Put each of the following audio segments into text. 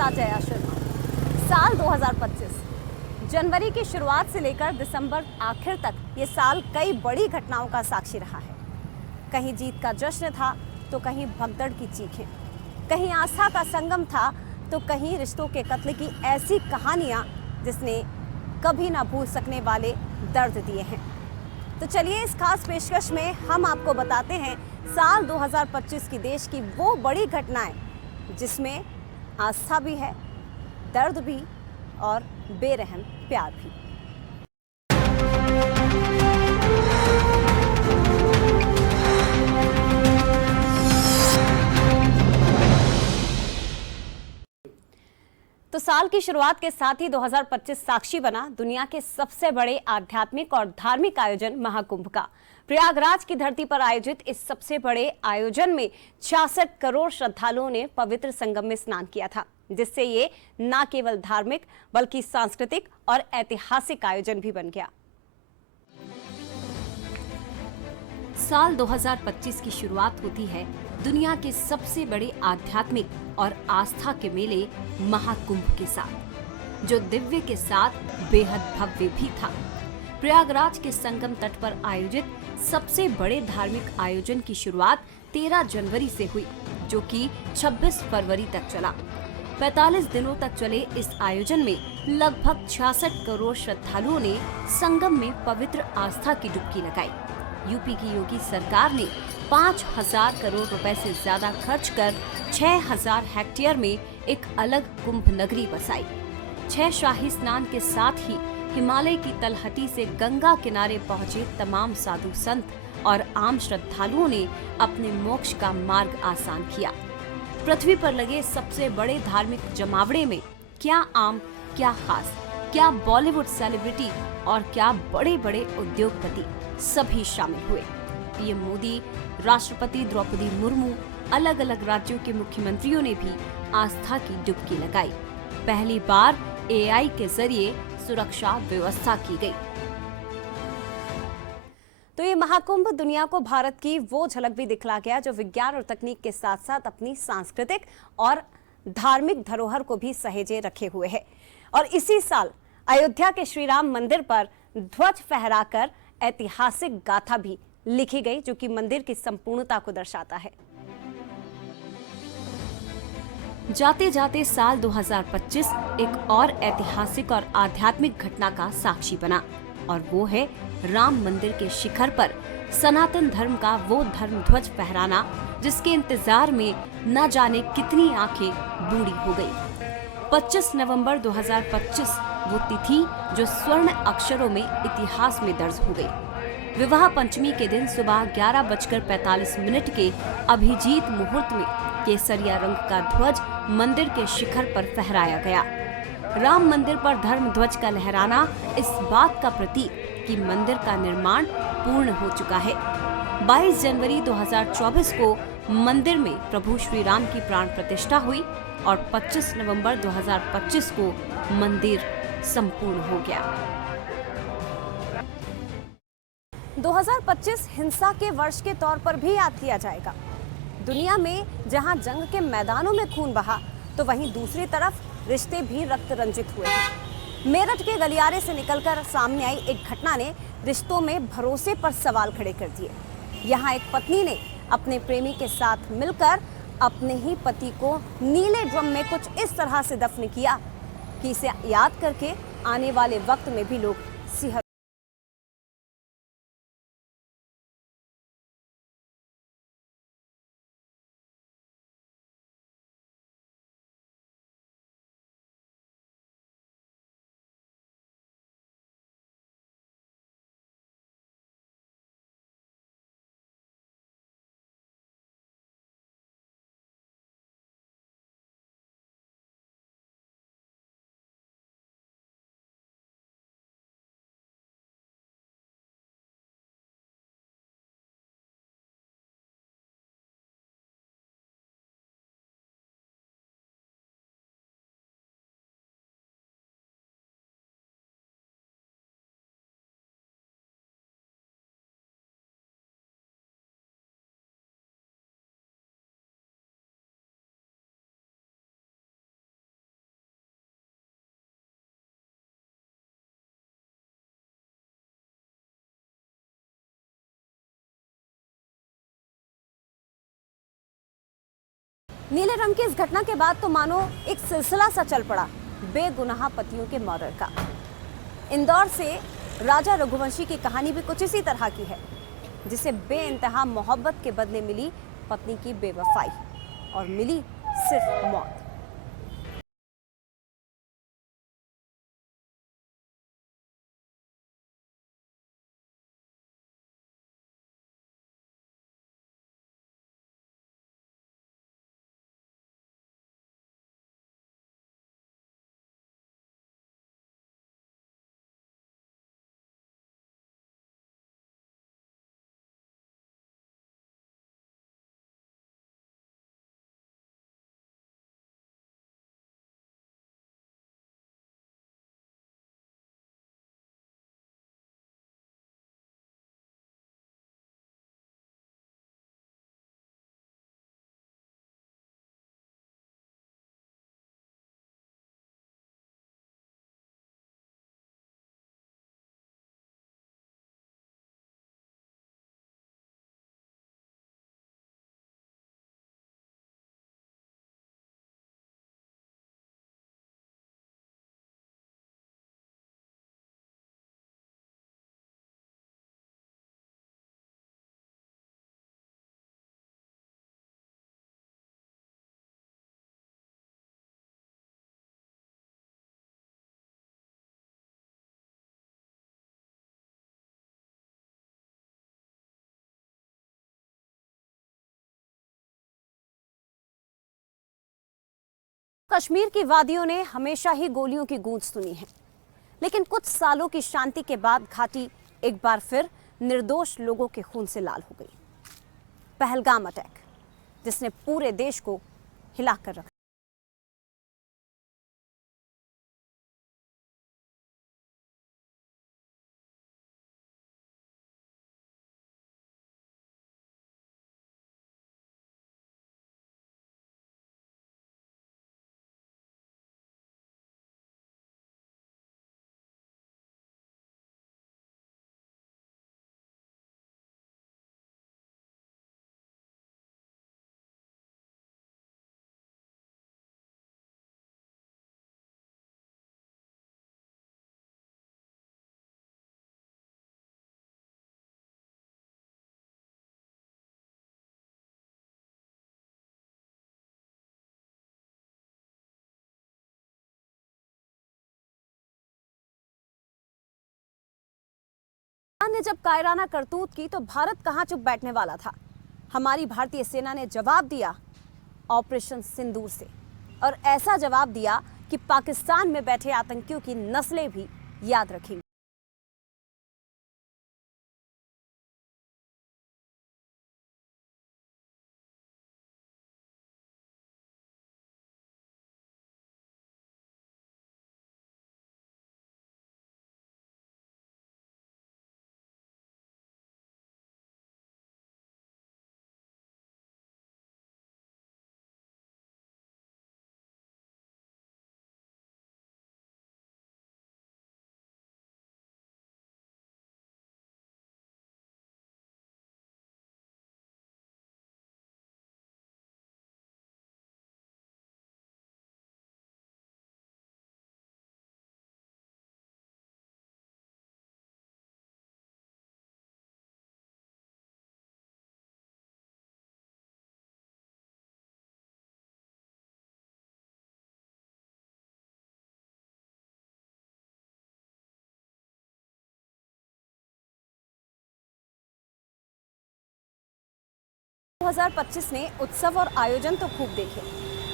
साथ जया शर्मा। साल 2025 जनवरी की शुरुआत से लेकर दिसंबर आखिर तक ये साल कई बड़ी घटनाओं का साक्षी रहा है। कहीं जीत का जश्न था तो कहीं भगदड़ की चीखें, कहीं आस्था का संगम था तो कहीं रिश्तों के कत्ल की ऐसी कहानियां जिसने कभी ना भूल सकने वाले दर्द दिए हैं। तो चलिए इस खास पेशकश में हम आपको बताते हैं साल 2025 की देश की वो बड़ी घटनाएं जिसमें आस्था भी है, दर्द भी और बेरहम प्यार भी। तो साल की शुरुआत के साथ ही 2025 साक्षी बना दुनिया के सबसे बड़े आध्यात्मिक और धार्मिक आयोजन महाकुंभ का। प्रयागराज की धरती पर आयोजित इस सबसे बड़े आयोजन में 66 करोड़ श्रद्धालुओं ने पवित्र संगम में स्नान किया था, जिससे ये न केवल धार्मिक बल्कि सांस्कृतिक और ऐतिहासिक आयोजन भी बन गया। साल 2025 की शुरुआत होती है दुनिया के सबसे बड़े आध्यात्मिक और आस्था के मेले महाकुंभ के साथ, जो दिव्य के साथ बेहद भव्य भी था। प्रयागराज के संगम तट पर आयोजित सबसे बड़े धार्मिक आयोजन की शुरुआत 13 जनवरी से हुई, जो कि 26 फरवरी तक चला। 45 दिनों तक चले इस आयोजन में लगभग 66 करोड़ श्रद्धालुओं ने संगम में पवित्र आस्था की डुबकी लगाई। यूपी की योगी सरकार ने 5,000 करोड़ रुपए से ज्यादा खर्च कर 6,000 हेक्टेयर में एक अलग कुंभ नगरी बसाई। 6 शाही स्नान के साथ ही हिमालय की तलहटी से गंगा किनारे पहुंचे तमाम साधु संत और आम श्रद्धालुओं ने अपने मोक्ष का मार्ग आसान किया। पृथ्वी पर लगे सबसे बड़े धार्मिक जमावड़े में क्या आम, क्या खास, क्या बॉलीवुड सेलिब्रिटी और क्या बड़े बड़े उद्योगपति सभी शामिल हुए। पीएम मोदी, राष्ट्रपति द्रौपदी मुर्मू, अलग अलग राज्यों के मुख्यमंत्रियों ने भी आस्था की डुबकी लगाई। पहली बार एआई के जरिए सुरक्षा व्यवस्था की गई। तो ये महाकुंभ दुनिया को भारत की वो झलक भी दिखला गया जो विज्ञान और तकनीक के साथ साथ अपनी सांस्कृतिक और धार्मिक धरोहर को भी सहेजे रखे हुए है। और इसी साल अयोध्या के श्री राम मंदिर पर ध्वज फहराकर ऐतिहासिक गाथा भी लिखी गई, जो कि मंदिर की संपूर्णता को दर्शाता है। जाते जाते साल 2025 एक और ऐतिहासिक और आध्यात्मिक घटना का साक्षी बना, और वो है राम मंदिर के शिखर पर सनातन धर्म का वो धर्म ध्वज फहराना जिसके इंतजार में न जाने कितनी आंखें बूढ़ी हो गई। 25 नवंबर 2025 वो तिथि जो स्वर्ण अक्षरों में इतिहास में दर्ज हो गई। विवाह पंचमी के दिन सुबह 11:45 के अभिजीत मुहूर्त में केसरिया रंग का ध्वज मंदिर के शिखर पर फहराया गया। राम मंदिर पर धर्म ध्वज का लहराना इस बात का प्रतीक कि मंदिर का निर्माण पूर्ण हो चुका है। 22 जनवरी 2024 को मंदिर में प्रभु श्री राम की प्राण प्रतिष्ठा हुई और 25 नवंबर 2025 को मंदिर संपूर्ण हो गया। 2025 हिंसा के वर्ष के तौर पर भी याद किया जाएगा। दुनिया में जहां जंग के मैदानों में खून बहा, तो वहीं दूसरी तरफ रिश्ते भी रक्त रंजित हुए हैं। मेरठ के गलियारे से निकलकर सामने आई एक घटना ने रिश्तों में भरोसे पर सवाल खड़े कर दिए। यहाँ एक पत्नी ने अपने प्रेमी के साथ मिलकर अपने ही पति को नीले ड्रम में कुछ इस तरह से दफन किया कि इसे याद करके आने वाले वक्त में भी लोग सिहर नीले रंग की इस घटना के बाद तो मानो एक सिलसिला सा चल पड़ा बेगुनाह पतियों के मर्डर का। इंदौर से राजा रघुवंशी की कहानी भी कुछ इसी तरह की है, जिसे बेइंतहा मोहब्बत के बदले मिली पत्नी की बेवफाई और मिली सिर्फ मौत। कश्मीर की वादियों ने हमेशा ही गोलियों की गूंज सुनी है, लेकिन कुछ सालों की शांति के बाद घाटी एक बार फिर निर्दोष लोगों के खून से लाल हो गई। पहलगाम अटैक, जिसने पूरे देश को हिलाकर रखा। ने जब कायराना करतूत की तो भारत कहां चुप बैठने वाला था। हमारी भारतीय सेना ने जवाब दिया ऑपरेशन सिंदूर से, और ऐसा जवाब दिया कि पाकिस्तान में बैठे आतंकियों की नस्लें भी याद रखेंगी। दो 2025 ने उत्सव और आयोजन तो खूब देखे,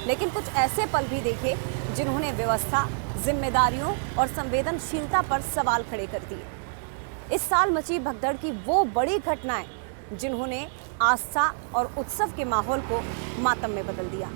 लेकिन कुछ ऐसे पल भी देखे जिन्होंने व्यवस्था, जिम्मेदारियों और संवेदनशीलता पर सवाल खड़े कर दिए। इस साल मची भगदड़ की वो बड़ी घटनाएं जिन्होंने आस्था और उत्सव के माहौल को मातम में बदल दिया।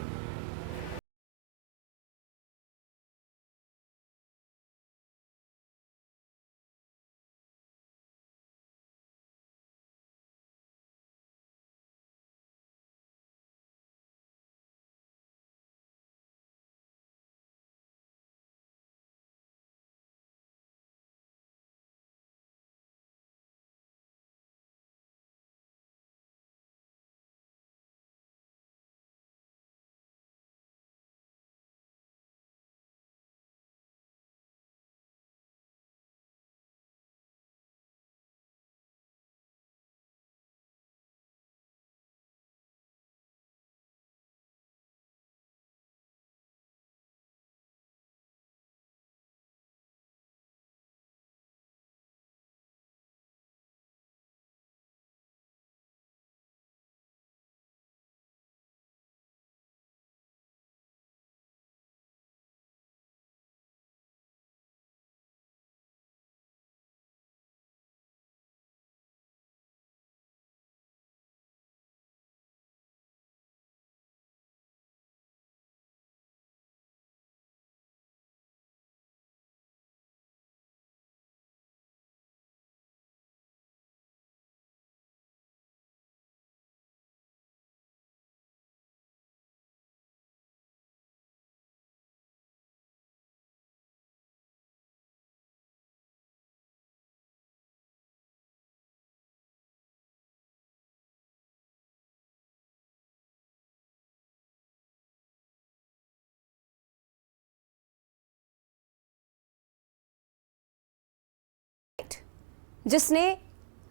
जिसने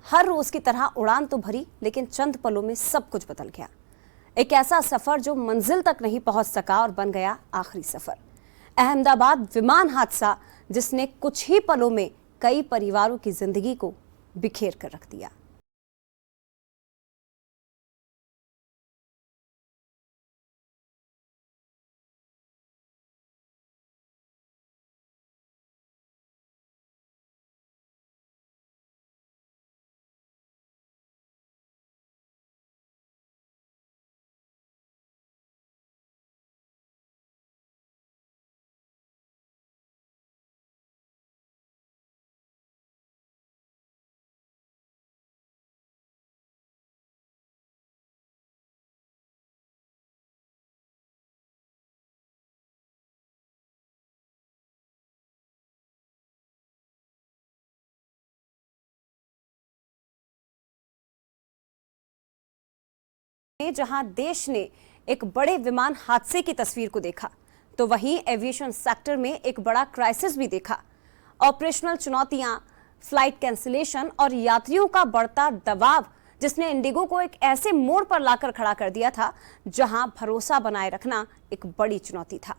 हर रोज की तरह उड़ान तो भरी, लेकिन चंद पलों में सब कुछ बदल गया। एक ऐसा सफर जो मंजिल तक नहीं पहुंच सका और बन गया आखिरी सफर। अहमदाबाद विमान हादसा जिसने कुछ ही पलों में कई परिवारों की जिंदगी को बिखेर कर रख दिया। जहां देश ने एक बड़े विमान हादसे की तस्वीर को देखा, तो वहीं एविएशन सेक्टर में एक बड़ा क्राइसिस भी देखा। ऑपरेशनल चुनौतियां, फ्लाइट कैंसिलेशन और यात्रियों का बढ़ता दबाव, जिसने इंडिगो को एक ऐसे मोड़ पर लाकर खड़ा कर दिया था जहां भरोसा बनाए रखना एक बड़ी चुनौती था।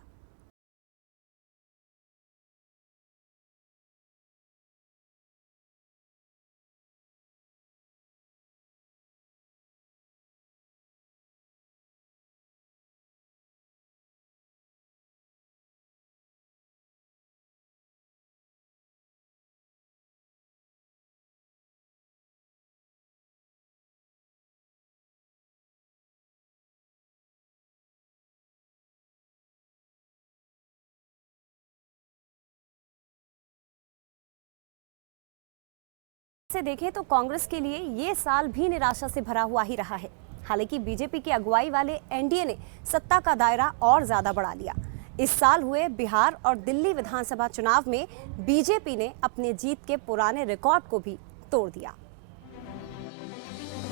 से देखें तो कांग्रेस के लिए ये साल भी निराशा से भरा हुआ ही रहा है। हालांकि बीजेपी की अगुवाई वाले एनडीए ने सत्ता का दायरा और ज्यादा बढ़ा लिया। इस साल हुए बिहार और दिल्ली विधानसभा चुनाव में बीजेपी ने अपने जीत के पुराने रिकॉर्ड को भी तोड़ दिया।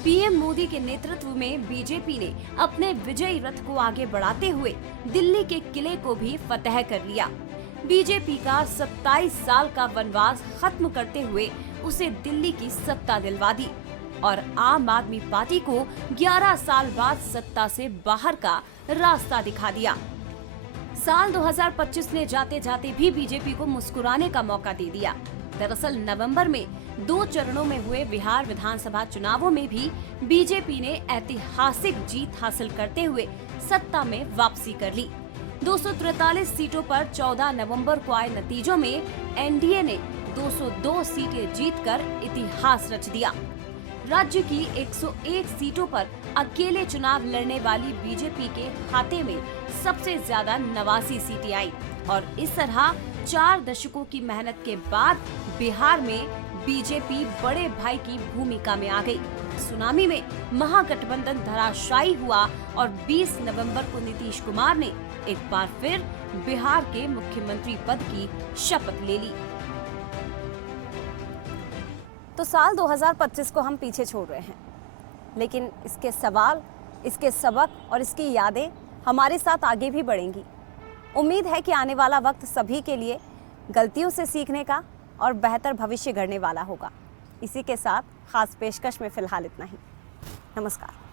पीएम मोदी के नेतृत्व में बीजेपी ने अपने विजयी रथ को आगे बढ़ाते हुए दिल्ली के किले को भी फतह कर लिया। बीजेपी का 27 साल का वनवास खत्म करते हुए उसे दिल्ली की सत्ता दिलवा दी और आम आदमी पार्टी को 11 साल बाद सत्ता से बाहर का रास्ता दिखा दिया। साल 2025 ने जाते जाते भी बीजेपी को मुस्कुराने का मौका दे दिया। दरअसल नवंबर में 2 चरणों में हुए बिहार विधानसभा चुनावों में भी बीजेपी ने ऐतिहासिक जीत हासिल करते हुए सत्ता में वापसी कर ली। 243 सीटों पर 14 नवंबर को आए नतीजों में एनडीए ने 202 सीटें जीतकर इतिहास रच दिया। राज्य की 101 सीटों पर अकेले चुनाव लड़ने वाली बीजेपी के खाते में सबसे ज्यादा 89 सीटें आई और इस तरह 4 दशकों की मेहनत के बाद बिहार में बीजेपी बड़े भाई की भूमिका में आ गई। सुनामी में महागठबंधन धराशायी हुआ और 20 नवंबर को नीतीश कुमार ने एक बार फिर बिहार के मुख्यमंत्री पद की शपथ ले ली। तो साल 2025 को हम पीछे छोड़ रहे हैं, लेकिन इसके सवाल, इसके सबक और इसकी यादें हमारे साथ आगे भी बढ़ेंगी। उम्मीद है कि आने वाला वक्त सभी के लिए गलतियों से सीखने का और बेहतर भविष्य गढ़ने वाला होगा। इसी के साथ खास पेशकश में फिलहाल इतना ही। नमस्कार।